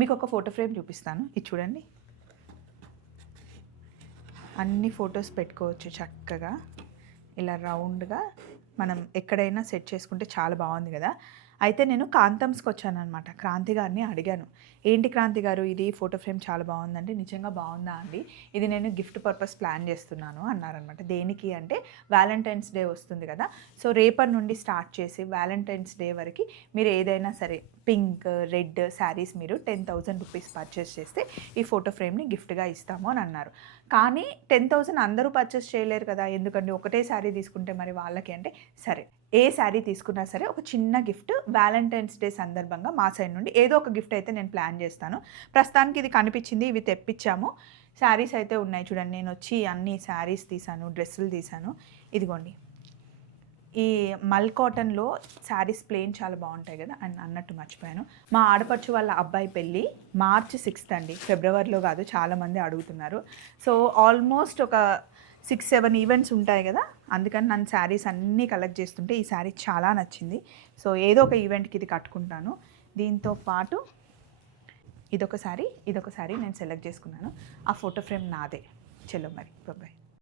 మీకు ఒక photo frame చూపిస్తాను, ఇది చూడండి. అన్ని ఫొటోస్ పెట్టుకోవచ్చు చక్కగా, ఇలా రౌండ్గా మనం ఎక్కడైనా సెట్ చేసుకుంటే చాలా బాగుంది కదా. అయితే నేను కాంతమ్స్కి వచ్చానమాట. క్రాంతి గారిని అడిగాను, ఏంటి క్రాంతి గారు ఇది ఫోటో ఫ్రేమ్ చాలా బాగుందంటే, నిజంగా బాగుందా అండి, ఇది నేను గిఫ్ట్ పర్పస్ ప్లాన్ చేస్తున్నాను అన్నారనమాట. దేనికి అంటే వ్యాలంటైన్స్ డే వస్తుంది కదా, సో రేపటి నుండి స్టార్ట్ చేసి వ్యాలంటైన్స్ డే వరకు మీరు ఏదైనా సరే పింక్, రెడ్ శారీస్ మీరు 10,000 రూపీస్ పర్చేస్ చేస్తే ఈ ఫోటో ఫ్రేమ్ని గిఫ్ట్గా ఇస్తాము అని అన్నారు. కానీ 10,000 అందరూ పర్చేస్ చేయలేరు కదా, ఎందుకంటే ఒకటే శారీ తీసుకుంటే మరి వాళ్ళకి అంటే, సరే ఏ శారీ తీసుకున్నా సరే ఒక చిన్న గిఫ్ట్ వ్యాలంటైన్స్ డే సందర్భంగా మా సైడ్ నుండి ఏదో ఒక గిఫ్ట్ అయితే నేను ప్లాన్ చేస్తాను. ప్రస్తుతానికి ఇది కనిపించింది, ఇవి తెప్పించాము. శారీస్ అయితే ఉన్నాయి చూడండి, నేను వచ్చి అన్ని శారీస్ తీసాను, డ్రెస్సులు తీసాను. ఇదిగోండి, ఈ మల్ కాటన్లో శారీస్ ప్లెయిన్ చాలా బాగుంటాయి కదా అండ్ అన్నట్టు మర్చిపోయాను, మా ఆడపడుచు వాళ్ళ అబ్బాయి పెళ్ళి March 6th అండి, ఫిబ్రవరిలో కాదు, చాలామంది అడుగుతున్నారు. సో ఆల్మోస్ట్ ఒక 6-7 ఈవెంట్స్ ఉంటాయి కదా, అందుకని నన్ను శారీస్ అన్నీ కలెక్ట్ చేస్తుంటే ఈ శారీ చాలా నచ్చింది. సో ఏదో ఒక ఈవెంట్కి ఇది కట్టుకుంటాను. దీంతో పాటు ఇదొక శారీ నేను సెలెక్ట్ చేసుకున్నాను. ఆ ఫోటో ఫ్రేమ్ నాదే. చలో మరి, బాయ్.